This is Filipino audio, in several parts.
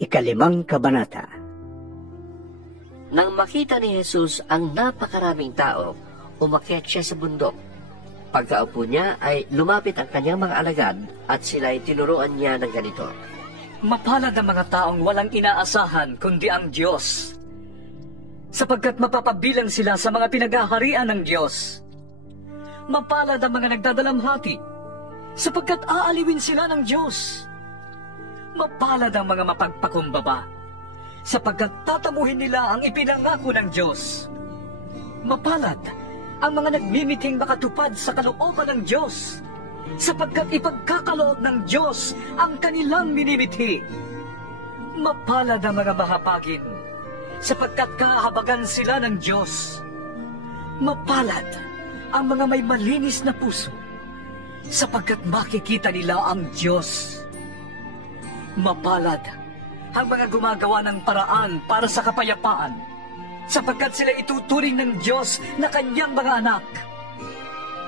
5 kabanata. Nang makita ni Jesus ang napakaraming tao, umakyat siya sa bundok. Pagkaupo niya ay lumapit ang kanyang mga alagad at sila'y tinuruan niya ng ganito. Mapalad ang mga taong walang inaasahan kundi ang Diyos, sapagkat mapapabilang sila sa mga pinagaharian ng Diyos. Mapalad ang mga nagdadalamhati, sapagkat aaliwin sila ng Diyos. Mapalad ang mga mapagpakumbaba, sapagkat tatamuhin nila ang ipinangako ng Diyos. Mapalad ang mga nagmimiting makatupad sa kalooban ng Diyos, sapagkat ipagkakaloob ng Diyos ang kanilang minimithi. Mapalad ang mga mahapagin, sapagkat kahabagan sila ng Diyos. Mapalad ang mga may malinis na puso, sapagkat makikita nila ang Diyos. Mapalad ang mga gumagawa ng paraan para sa kapayapaan, sapagkat sila ituturing ng Diyos na kanyang mga anak.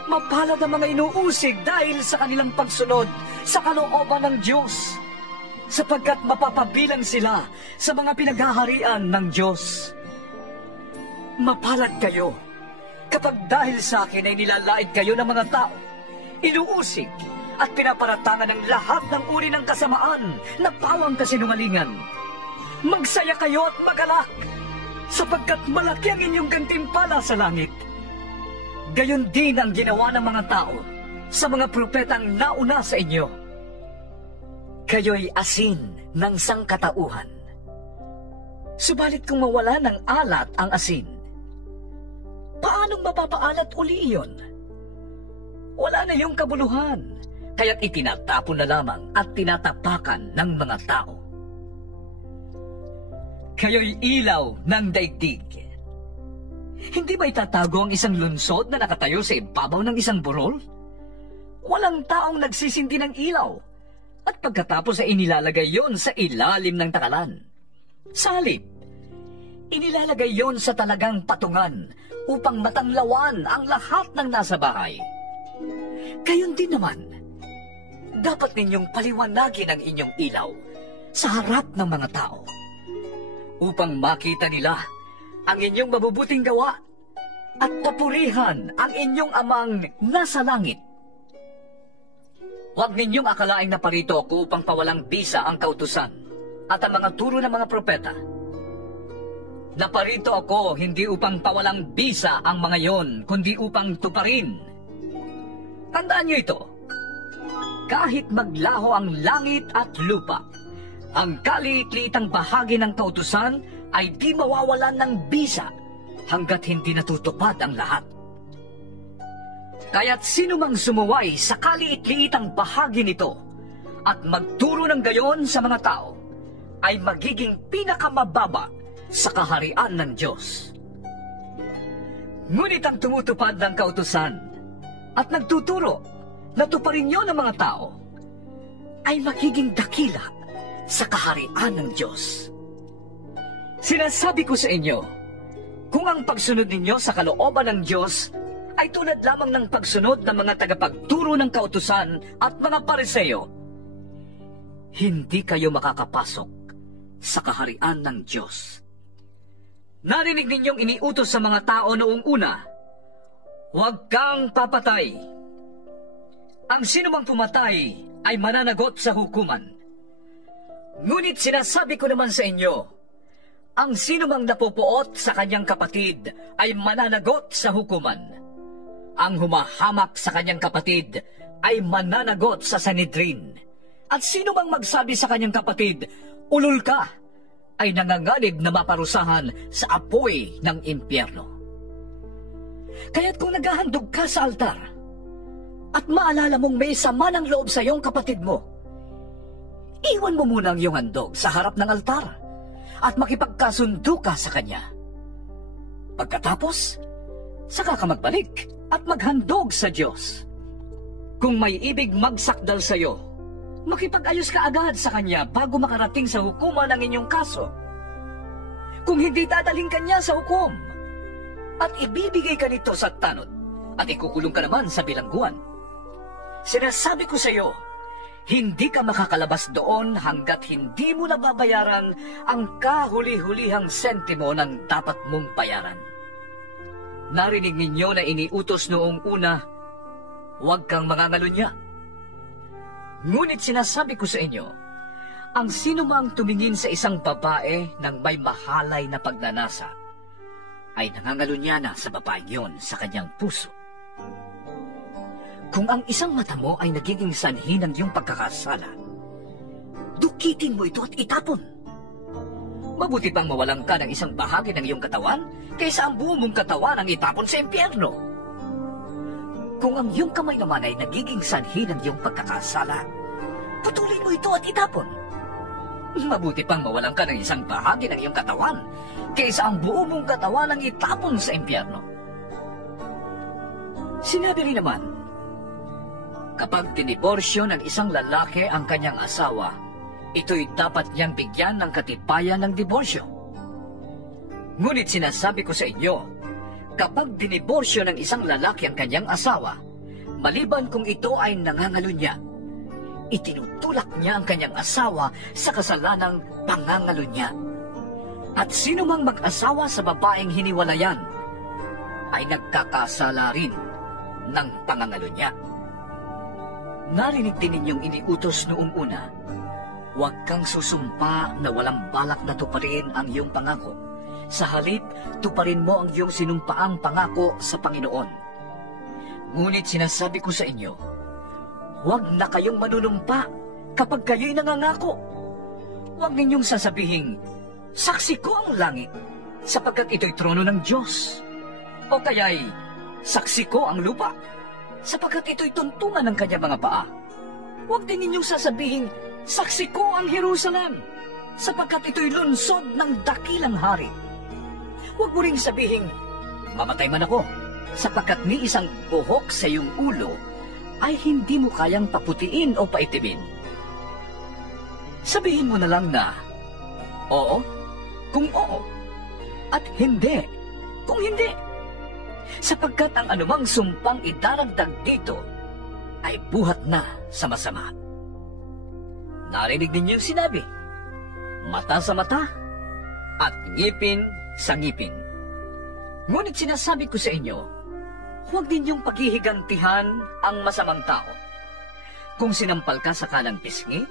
Mapalad ang mga inuusig dahil sa kanilang pagsunod sa kalooban ng Diyos, sapagkat mapapabilang sila sa mga pinaghaharian ng Diyos. Mapalad kayo kapag dahil sa akin ay nilalait kayo ng mga tao, inuusig at pinaparatangan ng lahat ng uri ng kasamaan na pawang kasinungalingan. Magsaya kayo at magalak, sapagkat malaki ang inyong gantimpala sa langit. Gayon din ang ginawa ng mga tao sa mga propetang nauna sa inyo. Kayo'y asin ng sangkatauhan. Subalit kung mawala ng alat ang asin, paanong mapapaalat uli iyon? Wala na yung kabuluhan, kaya't itinatapon na lamang at tinatapakan ng mga tao. Kayo'y ilaw ng daigdig. Hindi ba itatago ang isang lunsod na nakatayo sa ibabaw ng isang burol? Walang taong nagsisindi ng ilaw, at pagkatapos ay inilalagay yon sa ilalim ng takalan. Sa halip, inilalagay yon sa talagang patungan upang matanglawan ang lahat ng nasa bahay. Gayon din naman, dapat ninyong paliwanagin ang inyong ilaw sa harap ng mga tao, upang makita nila ang inyong mabubuting gawa at papurihan ang inyong amang nasa langit. Huwag ninyong akalaing naparito ako upang pawalang bisa ang kautusan at ang mga turo ng mga propeta. Naparito ako hindi upang pawalang bisa ang mga yon, kundi upang tuparin. Tandaan niyo ito, kahit maglaho ang langit at lupa, ang kaliit-liitang bahagi ng kautusan ay di mawawalan ng bisa hanggat hindi natutupad ang lahat. Kaya't sino mang sumuway sa kaliit-liitang bahagi nito at magturo ng gayon sa mga tao ay magiging pinakamababa sa kaharian ng Diyos. Ngunit ang tumutupad ng kautusan at nagtuturo na tuparin niyo ng mga tao ay magiging dakila sa kaharian ng Diyos. Sinasabi ko sa inyo, kung ang pagsunod ninyo sa kalooban ng Diyos ay tulad lamang ng pagsunod ng mga tagapagturo ng kautusan at mga Pariseo, hindi kayo makakapasok sa kaharian ng Diyos. Narinig ninyong iniutos sa mga tao noong una, huwag kang papatay. Ang sinumang pumatay ay mananagot sa hukuman. Ngunit sinasabi ko naman sa inyo, ang sinumang napupuot sa kanyang kapatid ay mananagot sa hukuman. Ang humahamak sa kanyang kapatid ay mananagot sa Sanhedrin. At sino mang magsabi sa kanyang kapatid, ulol ka, ay nanganganib na maparusahan sa apoy ng impyerno. Kaya't kung naghahandog ka sa altar, at maalala mong may sama ng loob sa iyong kapatid mo, iwan mo muna ang iyong handog sa harap ng altar at makipagkasundo ka sa kanya. Pagkatapos, saka ka magbalik at maghandog sa Diyos. Kung may ibig magsakdal sa iyo, makipag-ayos ka agad sa kanya bago makarating sa hukuman ang inyong kaso. Kung hindi dadalhin kanya sa hukom, at ibibigay ka nito sa tanod, at ikukulong ka naman sa bilangguan. Sinasabi ko sa iyo, Hindi ka makakalabas doon hanggat hindi mo nababayaran ang kahuli-hulihang sentimo ng dapat mong bayaran. Narinig ninyo na iniutos noong una, huwag kang mangangalunya. Ngunit sinasabi ko sa inyo, ang sino mang tumingin sa isang babae ng may mahalay na pagnanasa, ay nangangalunya na sa babaeng yon sa kanyang puso. Kung ang isang mata mo ay nagiging sanhi ng iyong pagkakasala, dukitin mo ito at itapon. Mabuti pang mawalan ka ng isang bahagi ng iyong katawan kaysa ang buong mong katawan ang itapon sa impyerno. Kung ang iyong kamay naman ay nagiging sanhi ng iyong pagkakasala, putulin mo ito at itapon. Mabuti pang mawalan ka ng isang bahagi ng iyong katawan kaysa ang buong mong katawan ang itapon sa impyerno. Sinabi rin naman, kapag diniborsyo ng isang lalaki ang kanyang asawa, ito'y dapat niyang bigyan ng katibayan ng diborsyo. Ngunit sinasabi ko sa inyo, kapag diniborsyo ng isang lalaki ang kanyang asawa, maliban kung ito ay nangangalunya, itinutulak niya ang kanyang asawa sa kasalanang pangangalunya. At sino mang mag-asawa sa babaeng hiniwalayan, ay nagkakasala rin ng pangangalunya. Narinig din ninyong iniutos noong una, huwag kang susumpa na walang balak na tuparin ang iyong pangako. Sa halip, tuparin mo ang iyong sinumpaang pangako sa Panginoon. Ngunit sinasabi ko sa inyo, huwag na kayong manunumpa kapag kayo'y nangangako. Huwag ninyong sasabihing, saksi ko ang langit, sapagkat ito'y trono ng Diyos. O kaya'y, saksi ko ang lupa, sapagkat ito'y tuntungan ng kanyang mga paa. Huwag din ninyong sasabihing, saksi ko ang Jerusalem, sapagkat ito'y lunsod ng dakilang hari. Huwag mo ring sabihing, mamatay man ako, sapagkat ni isang buhok sa iyong ulo ay hindi mo kayang paputiin o paitimin. Sabihin mo na lang na, oo, kung oo, at hindi, kung hindi. Sapagkat ang anumang sumpang idaragdag dito ay buhat na sa masama. Narinig ninyo yung sinabi, mata sa mata at ngipin sa ngipin. Ngunit sinasabi ko sa inyo, huwag ninyong paghihigantihan ang masamang tao. Kung sinampal ka sa kanang pisngi,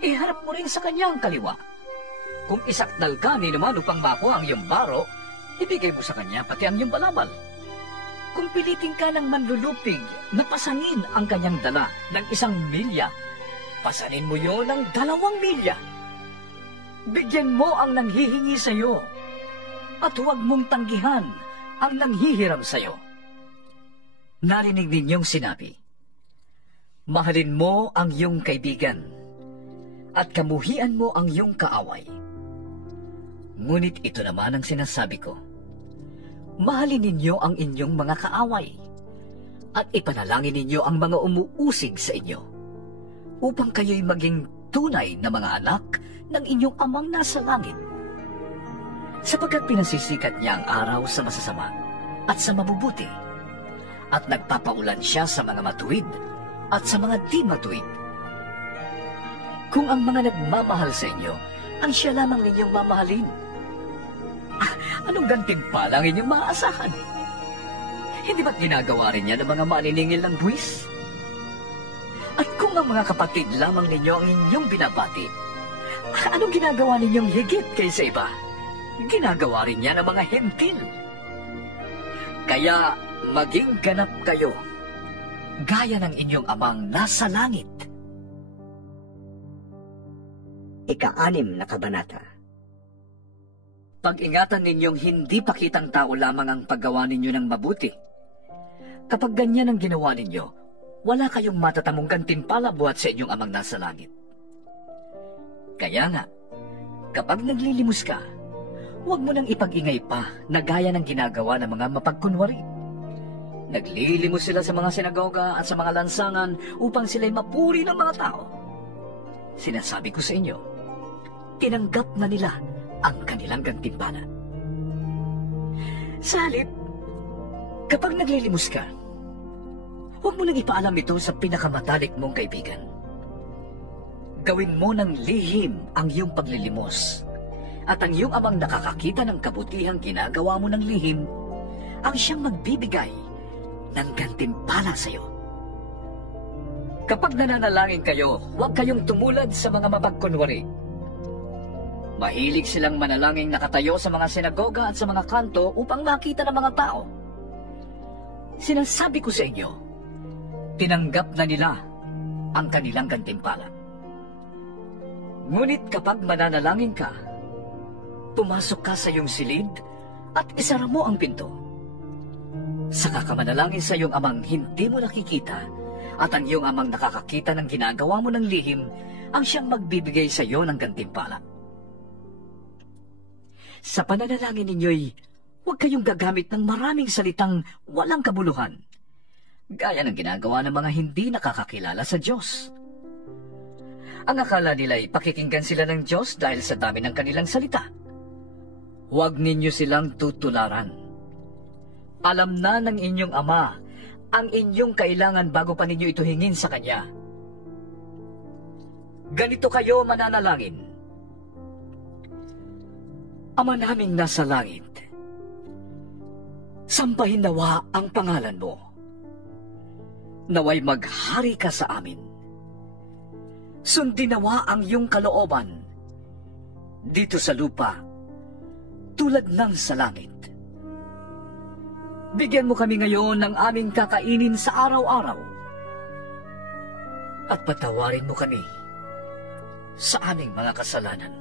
iharap mo rin sa kanyang kaliwa. Kung isakdal ka ni naman upang makuha ang iyong baro, ibigay mo sa kanya pati ang iyong balabal. Kung pilitin ka ng manlulupig na pasanin ang kanyang dala ng 1 milya, pasanin mo yon ng 2 milya. Bigyan mo ang nanghihingi sa iyo, at huwag mong tanggihan ang nanghihiram sa iyo. Narinig ninyong sinabi, mahalin mo ang iyong kaibigan, at kamuhian mo ang iyong kaaway. Ngunit ito naman ang sinasabi ko, mahalin ninyo ang inyong mga kaaway, at ipanalangin ninyo ang mga umuusig sa inyo, upang kayo'y maging tunay na mga anak ng inyong amang nasa langit. Sapagkat pinasisikat niya ang araw sa masasama at sa mabubuti, at nagpapaulan siya sa mga matuwid at sa mga di matuwid. Kung ang mga nagmamahal sa inyo, ang siya lamang ninyong mamahalin, anong gantimpala ang inyong maaasahan? Hindi ba't ginagawa rin niya ng mga maniningil ng buwis? At kung ang mga kapatid lamang ninyo ang inyong binabati, anong ginagawa ninyong higit kaysa iba? Ginagawa rin niya ng mga hentil. Kaya maging ganap kayo, gaya ng inyong amang nasa langit. Ika-6 na kabanata. Pag-ingatan ninyong hindi pakitang tao lamang ang paggawa ninyo ng mabuti. Kapag ganyan ang ginawa ninyo, wala kayong matatamong gantimpala buhat sa inyong amang nasa langit. Kaya nga, kapag naglilimos ka, huwag mo nang ipag-ingay pa na gaya ng ginagawa ng mga mapagkunwari. Naglilimos sila sa mga sinagoga at sa mga lansangan upang sila'y mapuri ng mga tao. Sinasabi ko sa inyo, tinanggap na nila ang kanilang gantimpala. Sa halip, kapag naglilimos ka, huwag mo nang ipaalam ito sa pinakamatalik mong kaibigan. Gawin mo ng lihim ang iyong paglilimos, at ang iyong amang nakakakita ng kabutihang ginagawa mo ng lihim, ang siyang magbibigay ng gantimpala sa iyo. Kapag nananalangin kayo, huwag kayong tumulad sa mga mapagkunwari. Mahilig silang manalangin nakatayo sa mga sinagoga at sa mga kanto upang makita ng mga tao. Sinasabi ko sa inyo, tinanggap na nila ang kanilang gantimpala. Ngunit kapag mananalangin ka, pumasok ka sa iyong silid at isara mo ang pinto. Saka ka manalangin sa iyong amang hindi mo nakikita, at ang iyong amang nakakakita ng ginagawa mo ng lihim ang siyang magbibigay sa iyo ng gantimpala. Sa pananalangin ninyo'y huwag kayong gagamit ng maraming salitang walang kabuluhan, gaya ng ginagawa ng mga hindi nakakakilala sa Diyos. Ang akala nila'y pakikinggan sila ng Diyos dahil sa dami ng kanilang salita. Huwag ninyo silang tutularan. Alam na ng inyong Ama ang inyong kailangan bago pa ninyo ito hingin sa Kanya. Ganito kayo mananalangin: Ama naming nasa langit, sampahin nawa ang pangalan mo. Naway maghari ka sa amin. Sundin nawa ang iyong kalooban dito sa lupa tulad ng sa langit. Bigyan mo kami ngayon ng aming kakainin sa araw-araw. At patawarin mo kami sa aming mga kasalanan,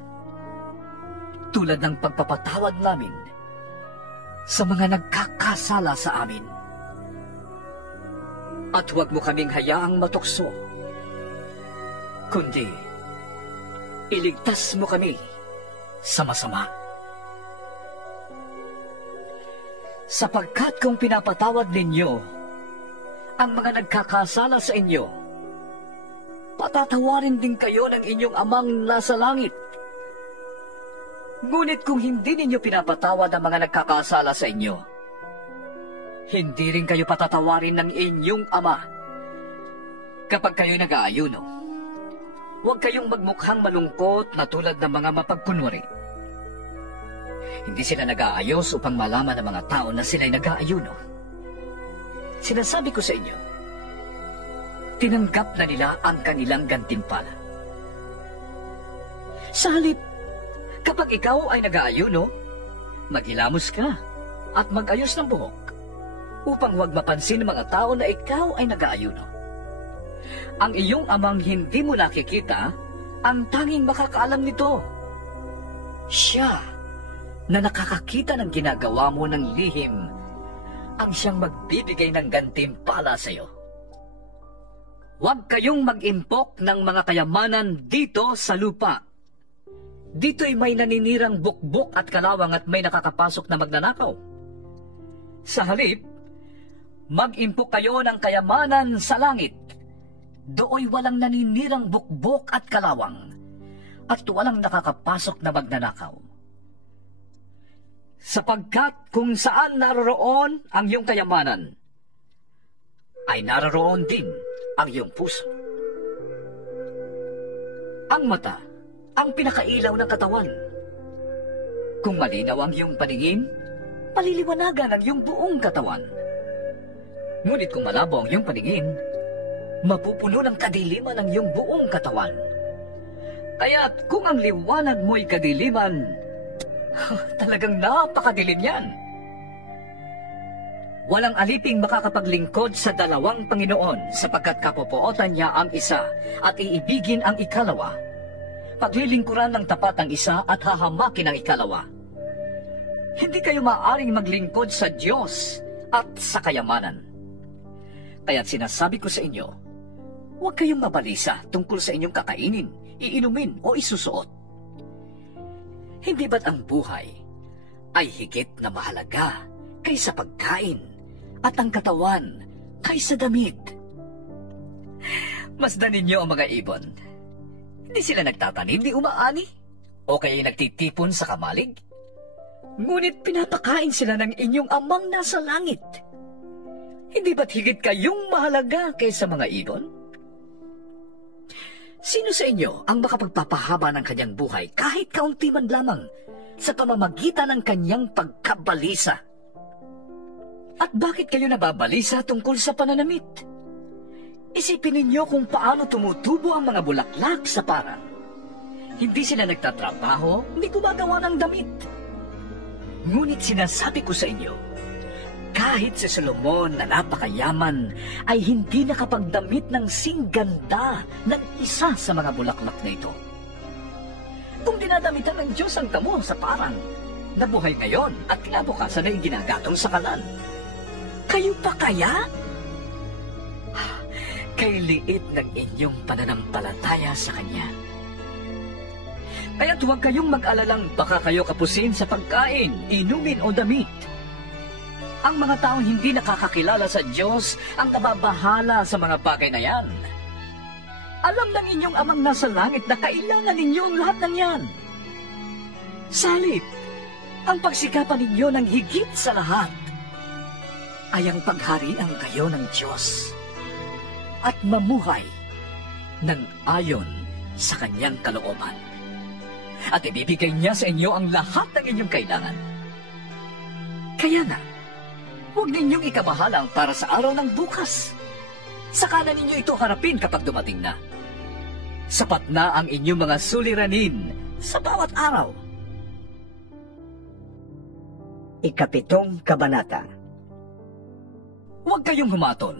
tulad ng pagpapatawad namin sa mga nagkakasala sa amin. At huwag mo kaming hayaang matukso, kundi iligtas mo kami sa masama. Sapagkat kung pinapatawad ninyo ang mga nagkakasala sa inyo, patatawarin din kayo ng inyong Amang nasa langit. Ngunit kung hindi ninyo pinapatawad ang mga nagkakasala sa inyo, hindi rin kayo patatawarin ng inyong Ama. Kapag kayo nag-aayuno, huwag kayong magmukhang malungkot na tulad ng mga mapagkunwari. Hindi sila nag-aayos upang malaman ng mga tao na sila'y nag-aayuno. Sinasabi ko sa inyo, tinanggap na nila ang kanilang gantimpala. Sa halip, kapag ikaw ay nag-aayuno, maghilamos ka at mag-ayos ng buhok, upang huwag mapansin ng mga tao na ikaw ay nag-aayuno. Ang iyong Amang hindi mo nakikita, ang tanging makakaalam nito. Siya na nakakakita ng ginagawa mo ng lihim, ang siyang magbibigay ng gantimpala sa iyo. Huwag kayong mag-impok ng mga kayamanan dito sa lupa. Dito'y may naninirang bukbok at kalawang at may nakakapasok na magnanakaw. Sa halip, mag-impok kayo ng kayamanan sa langit. Dooy walang naninirang bukbok at kalawang, at walang nakakapasok na magnanakaw. Sapagkat kung saan naroroon ang iyong kayamanan, ay naroroon din ang iyong puso. Ang mata, ang pinakailaw ng katawan. Kung malinaw ang iyong paningin, paliliwanagan ang iyong buong katawan. Ngunit kung malabo ang iyong paningin, mapupuno ng kadiliman ang iyong buong katawan. Kaya't kung ang liwanag mo'y kadiliman, talagang napakadilim yan. Walang aliping makakapaglingkod sa dalawang Panginoon, sapagkat kapopuotan niya ang isa at iibigin ang ikalawa. Paglilingkuran ng tapat ang isa at hahamakin ang ikalawa. Hindi kayo maaaring maglingkod sa Diyos at sa kayamanan. Kaya't sinasabi ko sa inyo, huwag kayong mabalisa tungkol sa inyong kakainin, iinumin o isusuot. Hindi ba't ang buhay ay higit na mahalaga kaysa pagkain at ang katawan kaysa damit? Masdan ninyo ang mga ibon. Hindi sila nagtatanim ni umaani o kaya'y nagtitipon sa kamalig. Ngunit pinapakain sila ng inyong Amang nasa langit. Hindi ba't higit kayong mahalaga kaysa mga ibon? Sino sa inyo ang makapagpapahaba ng kanyang buhay kahit kaunti man lamang sa pamamagitan ng kanyang pagkabalisa? At bakit kayo nababalisa tungkol sa pananamit? Isipin ninyo kung paano tumutubo ang mga bulaklak sa parang. Hindi sila nagtatrabaho, hindi gumagawa ng damit. Ngunit sinasabi ko sa inyo, kahit si Solomon na napakayaman ay hindi nakapagdamit ng singganda ng isa sa mga bulaklak na ito. Kung dinadamitan ng Diyos ang damo sa parang, nabuhay ngayon at kinabukasan ay ginagatong sa kalan, kayo pa kaya? Kay liit ng inyong pananampalataya sa Kanya. Kaya't huwag kayong mag-alalang baka kayo kapusin sa pagkain, inumin o damit. Ang mga taong hindi nakakakilala sa Diyos ang nababahala sa mga bagay na yan. Alam ng inyong amang nasa langit na kailangan ninyo ang lahat ng yan. Salit, ang pagsikapan ninyo ng higit sa lahat ay ang pagharian kayo ng Diyos at mamuhay ng ayon sa Kanyang kalooban. At ibibigay niya sa inyo ang lahat ng inyong kailangan. Kaya nga, huwag ninyong ikabahala para sa araw ng bukas. Saka na ninyo ito harapin kapag dumating na. Sapat na ang inyong mga suliranin sa bawat araw. 7 Kabanata. Huwag kayong humatol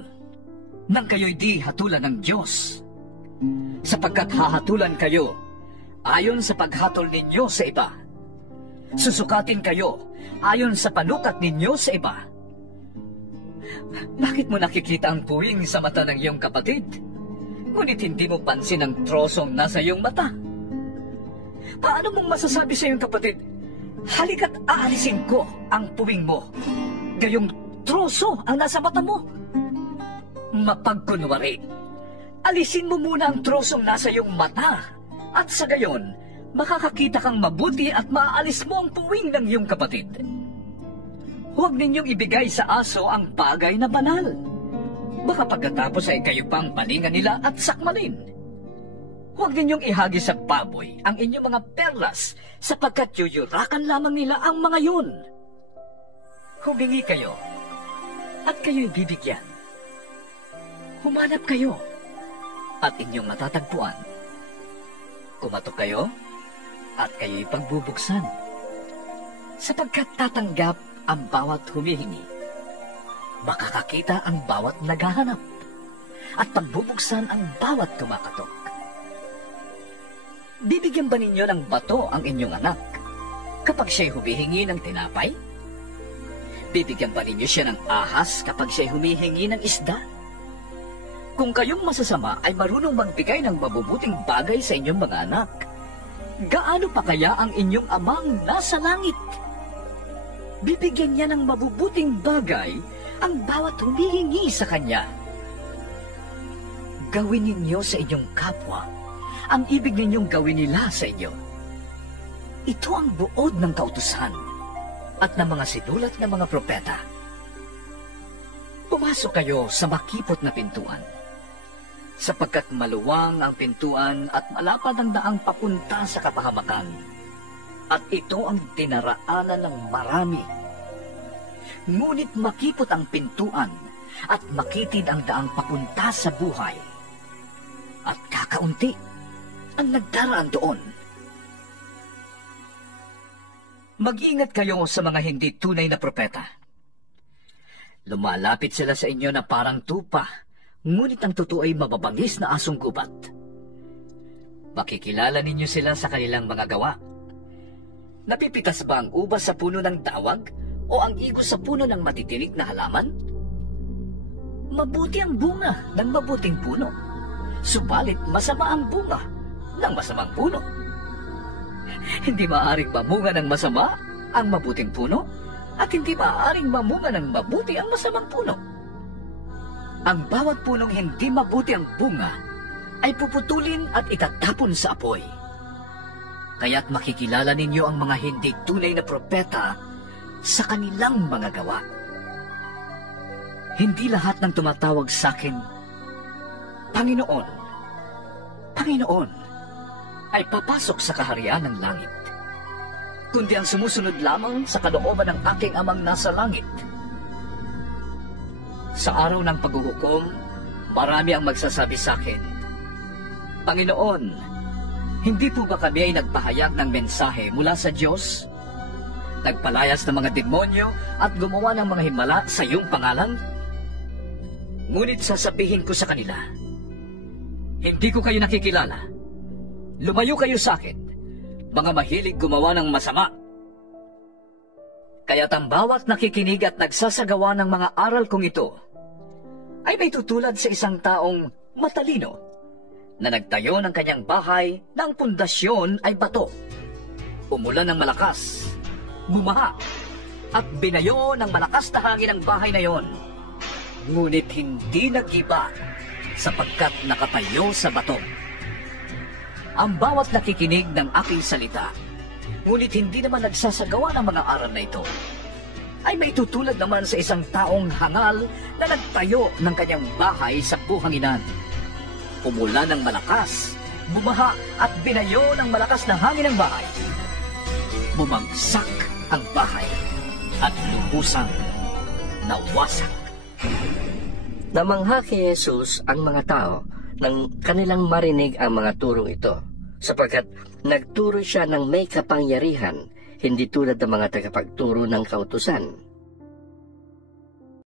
nang kayo'y di hatulan ng Diyos, sapagkat hahatulan kayo ayon sa paghatol ninyo sa iba. Susukatin kayo ayon sa panukat ninyo sa iba. Bakit mo nakikita ang puwing sa mata ng iyong kapatid, ngunit hindi mo pansin ang trosong nasa iyong mata? Paano mong masasabi sa iyong kapatid, halika't aalisin ko ang puwing mo, gayong troso ang nasa mata mo? Mapagkunwari, alisin mo muna ang trosong nasa iyong mata, at sa gayon, makakakita kang mabuti at maaalis mo ang puwing ng iyong kapatid. Huwag ninyong ibigay sa aso ang bagay na banal. Baka pagkatapos ay kayo pang balingan nila at sakmalin. Huwag ninyong ihagi sa baboy ang inyong mga perlas, sapagkat yuyurakan lamang nila ang mga yun. Humingi kayo, at kayo'y bibigyan. Humanap kayo, at inyong matatagpuan. Kumatok kayo, at kayo'y pagbubuksan. Sapagkat tatanggap ang bawat humihingi, makakakita ang bawat naghahanap, at pagbubuksan ang bawat kumakatok. Bibigyan ba ninyo ng bato ang inyong anak kapag siya'y humihingi ng tinapay? Bibigyan ba ninyo siya ng ahas kapag siya'y humihingi ng isda? Kung kayong masasama ay marunong magbigay ng mabubuting bagay sa inyong mga anak, gaano pa kaya ang inyong amang nasa langit? Bibigyan niya ng mabubuting bagay ang bawat humihingi sa Kanya. Gawin ninyo sa inyong kapwa ang ibig ninyong gawin nila sa inyo. Ito ang buod ng kautusan at ng mga sinulat ng mga propeta. Pumasok kayo sa makipot na pintuan, sapagkat maluwang ang pintuan at malapad ang daang papunta sa kapahamakan, at ito ang dinaraanan ng marami. Ngunit makipot ang pintuan at makitid ang daang papunta sa buhay, at kakaunti ang nagdaraan doon. Mag-ingat kayo sa mga hindi tunay na propeta. Lumalapit sila sa inyo na parang tupa, ngunit ang totoo ay mababangis na asong gubat. Makikilala ninyo sila sa kanilang mga gawa. Napipitas ba ang ubas sa puno ng dawag o ang igos sa puno ng matitinik na halaman? Mabuti ang bunga ng mabuting puno, subalit masama ang bunga ng masamang puno. Hindi maaaring mamunga ng masama ang mabuting puno, at hindi maaaring mamunga ng mabuti ang masamang puno. Ang bawat punong hindi mabuti ang bunga ay puputulin at itatapon sa apoy. Kaya't makikilala ninyo ang mga hindi tunay na propeta sa kanilang mga gawa. Hindi lahat ng tumatawag sa akin, Panginoon, Panginoon ay papasok sa kaharian ng langit, kundi ang sumusunod lamang sa kalooban ng aking amang nasa langit. Sa araw ng paghuhukom, marami ang magsasabi sa akin, Panginoon, hindi po ba kami ay nagpahayag ng mensahe mula sa Diyos? Nagpalayas ng mga demonyo at gumawa ng mga himala sa iyong pangalan? Ngunit sasabihin ko sa kanila, hindi ko kayo nakikilala. Lumayo kayo sa akin, mga mahilig gumawa ng masama. Kaya't ang bawat nakikinig at nagsasagawa ng mga aral kong ito ay may tutulad sa isang taong matalino na nagtayo ng kanyang bahay na ang pundasyon ay bato. Umulan ng malakas, bumaha, at binayo ng malakas na hangin ang bahay na yon. Ngunit hindi nag-iba sapagkat nakatayo sa bato. Ang bawat nakikinig ng aking salita, ngunit hindi naman nagsasagawa ng mga aral na ito, ay may tutulad naman sa isang taong hangal na nagtayo ng kanyang bahay sa buhanginan. Umulan ng malakas, bumaha at binayo ng malakas na hangin ang bahay. Bumagsak ang bahay at lubusang nawasak. Namangha kay Jesus ang mga tao nang kanilang marinig ang mga turong ito, sapagkat nagturo siya ng may kapangyarihan, hindi tulad ng mga tagapagturo ng kautusan.